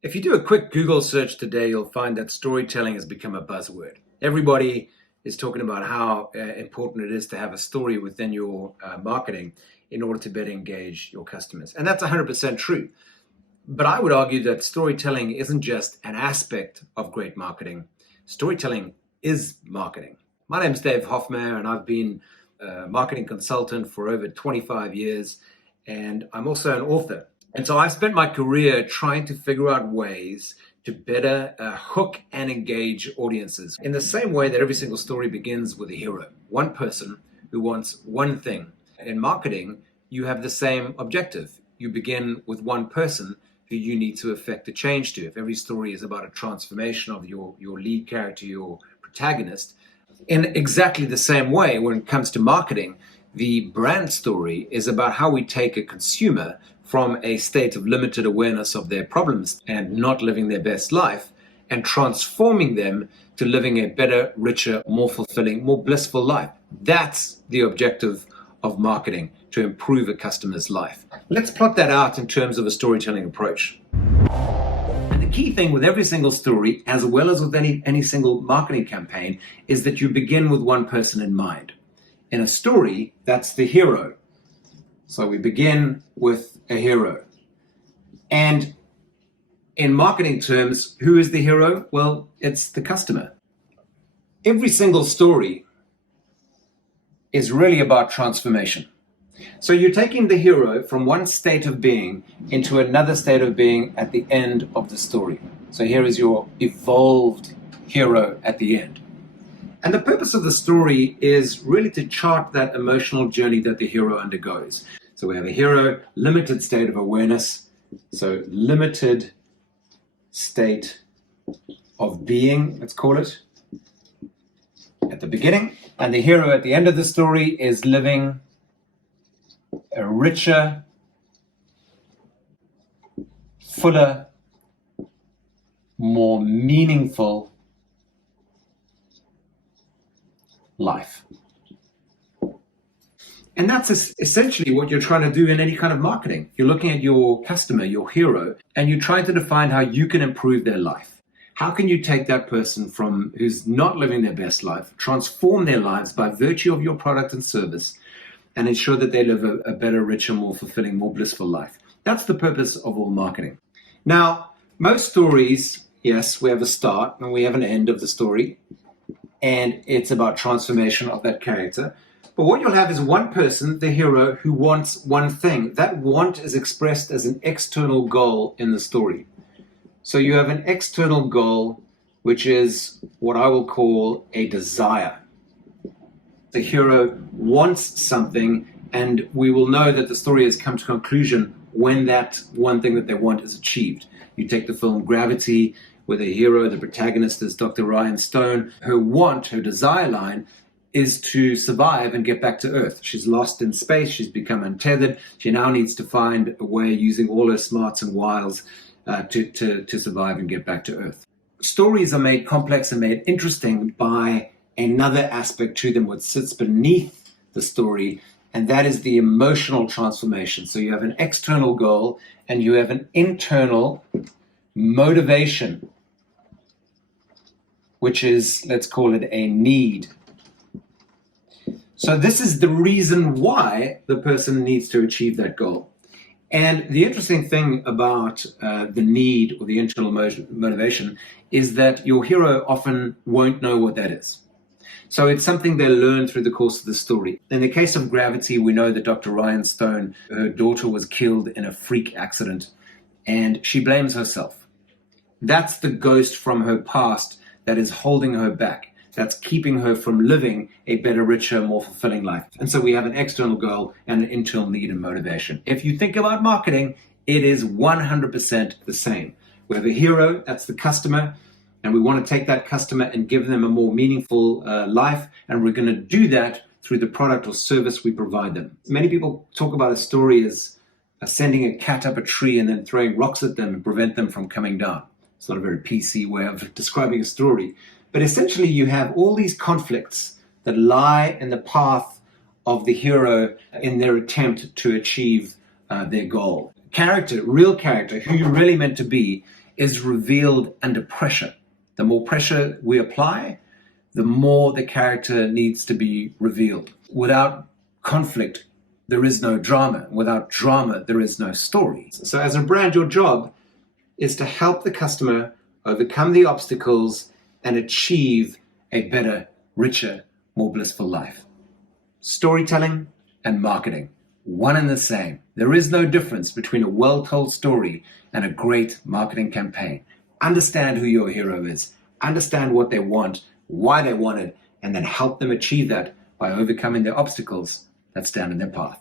If you do a quick Google search today, you'll find that storytelling has become a buzzword. Everybody is talking about how important it is to have a story within your marketing in order to better engage your customers. And that's 100% true. But I would argue that storytelling isn't just an aspect of great marketing. Storytelling is marketing. My name's Dave Hoffmeyer, and I've been a marketing consultant for over 25 years, and I'm also an author. And so I've spent my career trying to figure out ways to better hook and engage audiences in the same way that every single story begins with a hero, one person who wants one thing. In marketing, you have the same objective. You begin with one person who you need to affect a change to. If every story is about a transformation of your lead character, your protagonist, in exactly the same way, when it comes to marketing, the brand story is about how we take a consumer from a state of limited awareness of their problems and not living their best life and transforming them to living a better, richer, more fulfilling, more blissful life. That's the objective of marketing, to improve a customer's life. Let's plot that out in terms of a storytelling approach. And the key thing with every single story, as well as with any single marketing campaign, is that you begin with one person in mind. In a story, that's the hero. So we begin with a hero. And in marketing terms, who is the hero? Well, it's the customer. Every single story is really about transformation. So you're taking the hero from one state of being into another state of being at the end of the story. So here is your evolved hero at the end. And the purpose of the story is really to chart that emotional journey that the hero undergoes. So we have a hero, limited state of awareness. So limited state of being, let's call it, at the beginning. And the hero at the end of the story is living a richer, fuller, more meaningful life. And that's essentially what you're trying to do in any kind of marketing. You're looking at your customer, your hero, and you're trying to define how you can improve their life. How can you take that person from who's not living their best life, transform their lives by virtue of your product and service, and ensure that they live a better, richer, more fulfilling, more blissful life? That's the purpose of all marketing. Now, most stories, yes, we have a start and we have an end of the story, and it's about transformation of that character. But what you'll have is one person, the hero, who wants one thing. That want is expressed as an external goal in the story. So you have an external goal, which is what I will call a desire. The hero wants something, and we will know that the story has come to conclusion when that one thing that they want is achieved. You take the film Gravity, where the hero, the protagonist, is Dr. Ryan Stone. Her desire line is to survive and get back to Earth. She's lost in space. She's become untethered. She now needs to find a way, using all her smarts and wiles, to survive and get back to Earth. Stories are made complex and made interesting by another aspect to them, what sits beneath the story, and that is the emotional transformation. So you have an external goal and you have an internal motivation, which is, let's call it, a need. So this is the reason why the person needs to achieve that goal. And the interesting thing about the need or the internal motivation is that your hero often won't know what that is. So it's something they learn through the course of the story. In the case of Gravity, we know that Dr. Ryan Stone, her daughter was killed in a freak accident, and she blames herself. That's the ghost from her past that is holding her back. That's keeping her from living a better, richer, more fulfilling life. And so we have an external goal and an internal need and motivation. If you think about marketing, it is 100% the same. We have a hero, that's the customer, and we want to take that customer and give them a more meaningful life, and we're going to do that through the product or service we provide them. Many people talk about a story as sending a cat up a tree and then throwing rocks at them and prevent them from coming down. It's not a very PC way of describing a story. But essentially, you have all these conflicts that lie in the path of the hero in their attempt to achieve their goal. Character, real character, who you're really meant to be, is revealed under pressure. The more pressure we apply, the more the character needs to be revealed. Without conflict, there is no drama. Without drama, there is no story. So as a brand, your job is to help the customer overcome the obstacles and achieve a better, richer, more blissful life. Storytelling and marketing, one and the same. There is no difference between a well-told story and a great marketing campaign. Understand who your hero is, understand what they want, why they want it, and then help them achieve that by overcoming the obstacles that stand in their path.